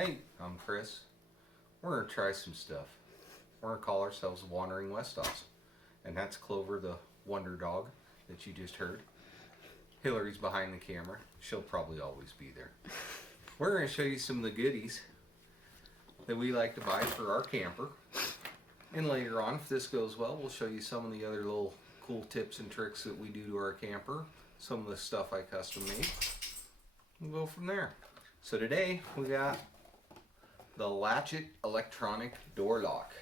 Hey, I'm Chris. We're going to try some stuff. We're going to call ourselves Wandering Westhoffs. And that's Clover the Wonder Dog that you just heard. Hillary's behind the camera. She'll probably always be there. We're going to show you some of the goodies that we like to buy for our camper. And later on, if this goes well, we'll show you some of the other little cool tips and tricks that we do to our camper. Some of the stuff I custom made. We'll go from there. So today, we got the Latch.It electronic door lock.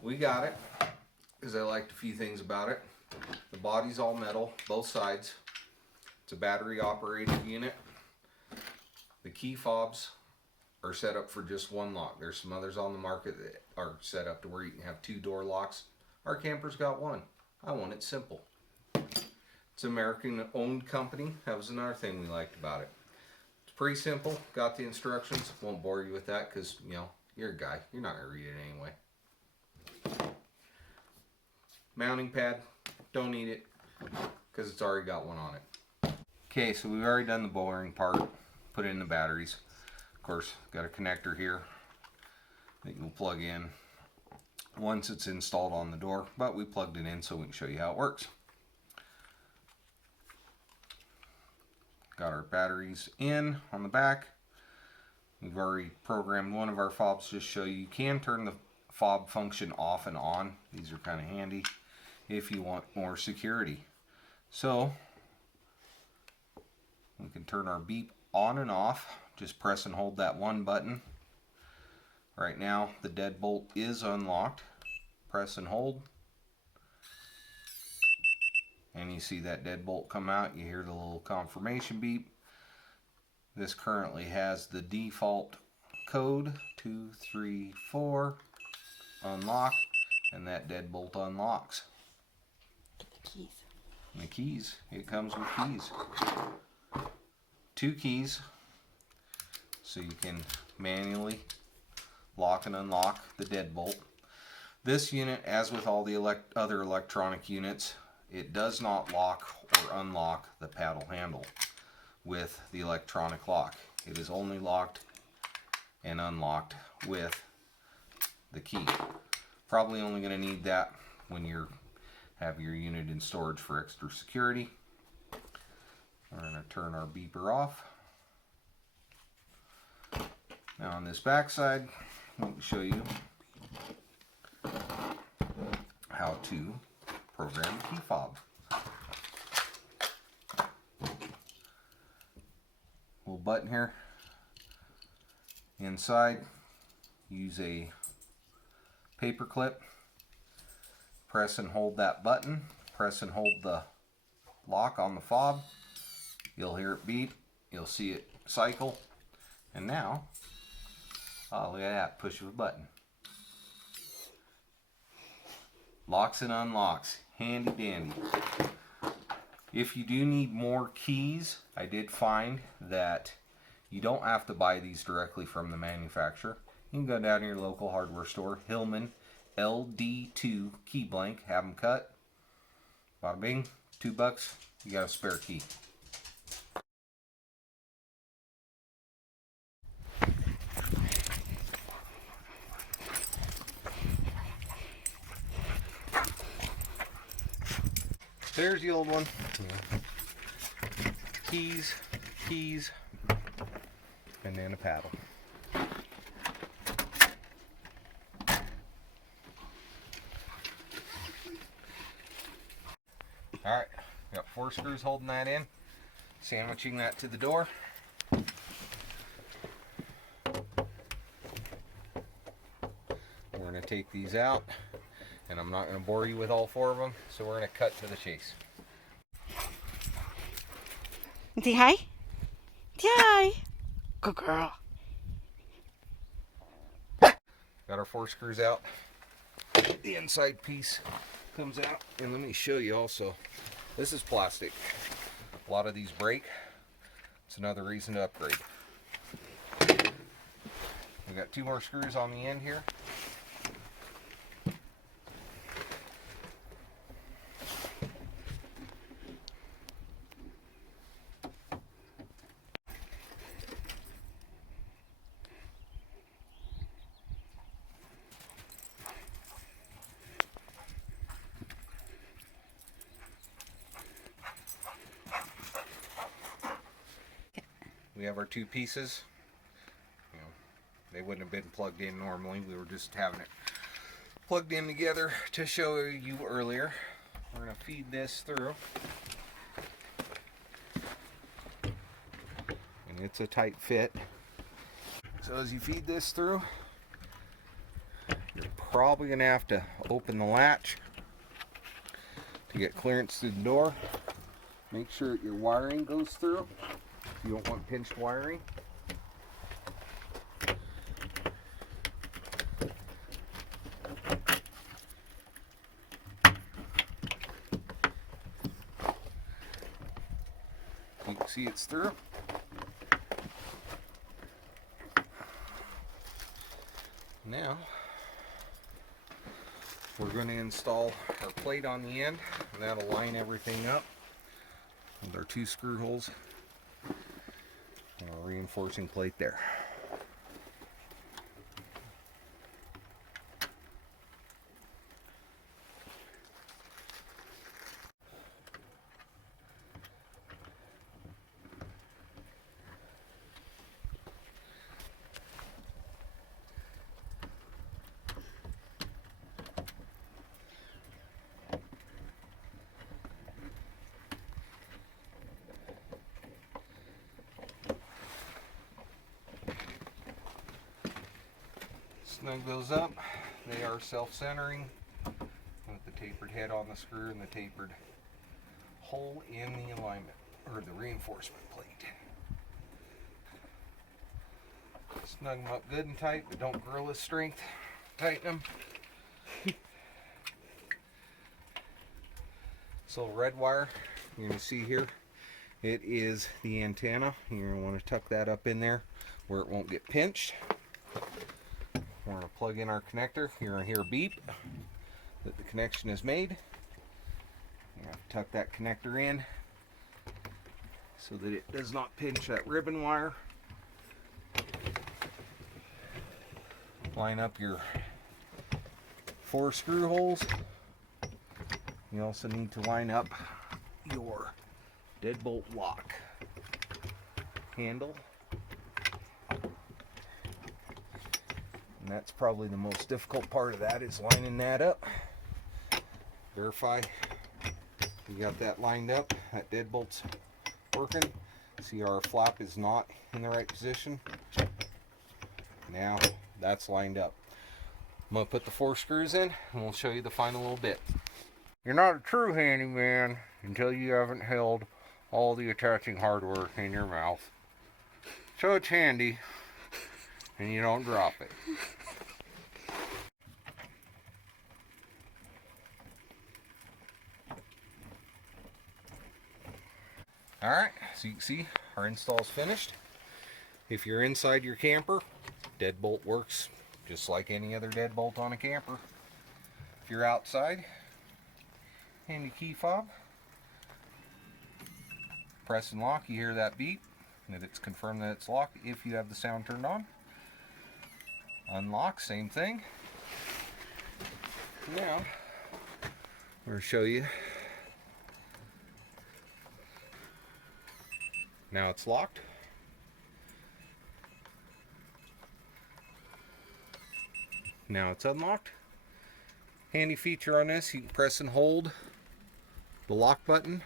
We got it because I liked a few things about it. The body's all metal, both sides. It's a battery operated unit. The key fobs are set up for just one lock. There's some others on the market that are set up to where you can have two door locks. Our camper's got one. I want it simple. It's an American owned company. That was another thing we liked about it. Pretty simple. Got the instructions. Won't bore you with that because, you know, you're a guy. You're not going to read it anyway. Mounting pad. Don't need it because it's already got one on it. Okay, so we've already done the boring part. Put in the batteries. Of course, got a connector here that you'll plug in once it's installed on the door. But we plugged it in so we can show you how it works. Got our batteries in on the back. We've already programmed one of our fobs to show you can turn the fob function off and on. These are kind of handy if you want more security. So we can turn our beep on and off. Just press and hold that one button. Right now the deadbolt is unlocked. Press and hold. And you see that deadbolt come out. You hear the little confirmation beep. This currently has the default code 234 unlock, and that deadbolt unlocks. Get the keys. And the keys. It comes with keys. 2 keys, so you can manually lock and unlock the deadbolt. This unit, as with all the other electronic units, it does not lock or unlock the paddle handle with the electronic lock. It is only locked and unlocked with the key. Probably only going to need that when you have your unit in storage for extra security. We're going to turn our beeper off. Now on this back side, let me show you how to program the key fob. Little button here. Inside, use a paper clip. Press and hold that button. Press and hold the lock on the fob. You'll hear it beep. You'll see it cycle. And now, oh, look at that, push of a button. Locks and unlocks. Handy dandy. If you do need more keys, I did find that you don't have to buy these directly from the manufacturer. You can go down to your local hardware store, Hillman LD2 key blank, have them cut. Bada bing, $2, you got a spare key. There's the old one. Keys, keys, and then a paddle. Alright, got 4 screws holding that in. Sandwiching that to the door. We're going to take these out. And I'm not going to bore you with all 4 of them, so we're going to cut to the chase. Say hi. Say hi. Good girl. Got our 4 screws out. The inside piece comes out. And let me show you also. This is plastic. A lot of these break. It's another reason to upgrade. We got 2 more screws on the end here. we have our two pieces. You know, they wouldn't have been plugged in normally. We were just having it plugged in together to show you earlier. We're going to feed this through. And it's a tight fit. So as you feed this through, you're probably going to have to open the latch to get clearance through the door. Make sure that your wiring goes through. You don't want pinched wiring. You can see it's through. Now we're going to install our plate on the end, and that'll line everything up with our two screw holes and our reinforcing plate there. Snug those up. They are self-centering with the tapered head on the screw and the tapered hole in the alignment, or the reinforcement plate. Snug them up good and tight, but don't gorilla strength tighten them. This little red wire you're going to see here, it is the antenna. You're going to want to tuck that up in there where it won't get pinched. We're going to plug in our connector. You're going to hear a beep that the connection is made. You have to tuck that connector in so that it does not pinch that ribbon wire. Line up your 4 screw holes. You also need to line up your deadbolt lock handle. And that's probably the most difficult part of that, is lining that up. Verify you got that lined up. That deadbolt's working. See, our flap is not in the right position. Now that's lined up. I'm going to put the 4 screws in and we'll show you the final little bit. You're not a true handyman until you haven't held all the attaching hardware in your mouth. So it's handy and you don't drop it. Alright, so you can see our install's finished. If you're inside your camper, deadbolt works just like any other deadbolt on a camper. If you're outside, handy key fob. Press and lock, you hear that beep, and it's confirmed that it's locked if you have the sound turned on. Unlock, same thing. Now, I'm going to show you. Now it's locked. Now it's unlocked. Handy feature on this, you can press and hold the lock button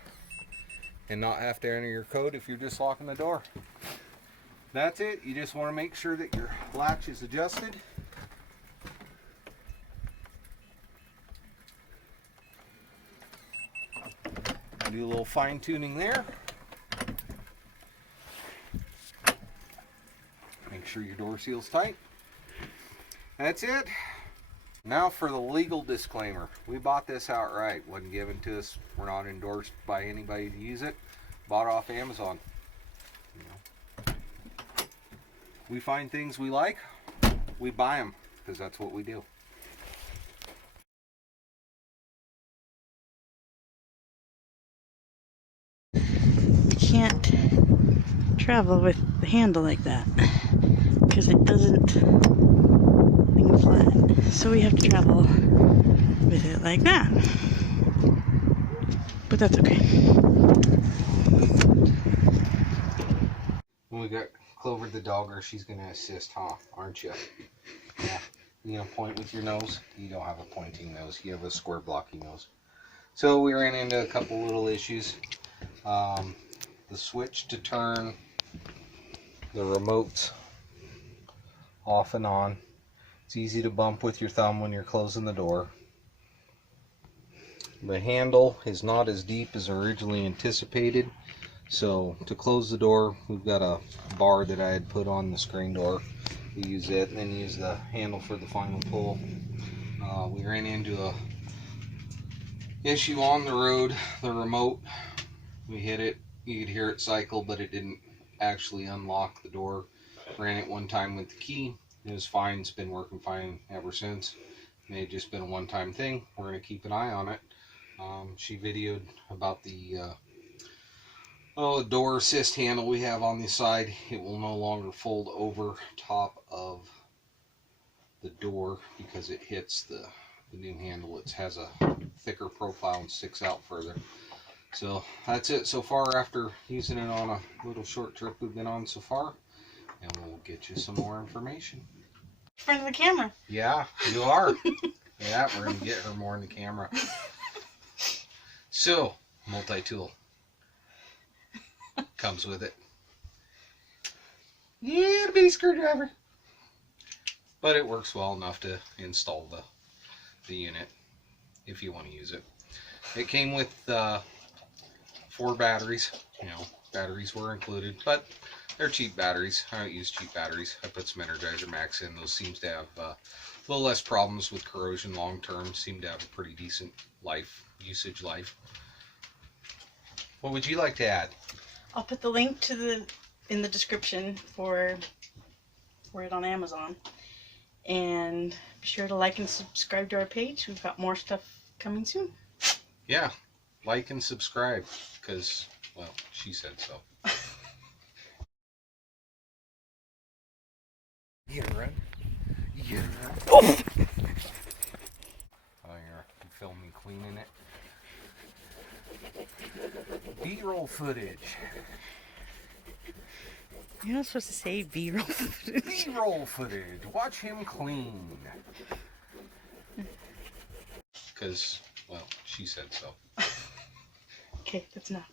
and not have to enter your code if you're just locking the door. That's it. You just want to make sure that your latch is adjusted. Do a little fine tuning there. Make sure your door seal's tight. That's it. Now for the legal disclaimer. We bought this outright. Wasn't given to us. We're not endorsed by anybody to use it. Bought off Amazon. You know. We find things we like, we buy them, because that's what we do. You can't travel with the handle like that because it doesn't hang flat. So we have to travel with it like that. But that's okay. When we We got Clover the dogger. She's going to assist, huh? Aren't you? Yeah. You going to point with your nose? You don't have a pointing nose. You have a square blocky nose. So we ran into a couple little issues. The switch to turn the remotes off and on. It's easy to bump with your thumb when you're closing the door. The handle is not as deep as originally anticipated. So to close the door, we've got a bar that I had put on the screen door. We use it and then use the handle for the final pull. We ran into a issue on the road. The remote, we hit it. You could hear it cycle, but it didn't actually unlock the door. Ran it one time with the key. It was fine. It's been working fine ever since. It may have just been a one-time thing. We're going to keep an eye on it. She videoed about the door assist handle we have on the side. It will no longer fold over top of the door because it hits the new handle. It has a thicker profile and sticks out further. So that's it so far after using it on a little short trip we've been on so far. And we'll get you some more information. In front of the camera. Yeah, you are. Yeah, we're going to get her more in the camera. So, multi-tool. Comes with it. Yeah, a bitty screwdriver. But it works well enough to install the unit if you want to use it. It came with 4 batteries. You know, batteries were included, but they're cheap batteries. I don't use cheap batteries. I put some Energizer Max in. Those seems to have a little less problems with corrosion long term. Seem to have a pretty decent usage life. What would you like to add? I'll put the link to in the description for it on Amazon. And be sure to like and subscribe to our page. We've got more stuff coming soon. Yeah, like and subscribe, because, well, she said so. You run. You run. Oh, you filmed me cleaning it. B-roll footage. You're not supposed to say B-roll footage. B-roll footage. Watch him clean. Because, well, she said so. Okay, that's enough.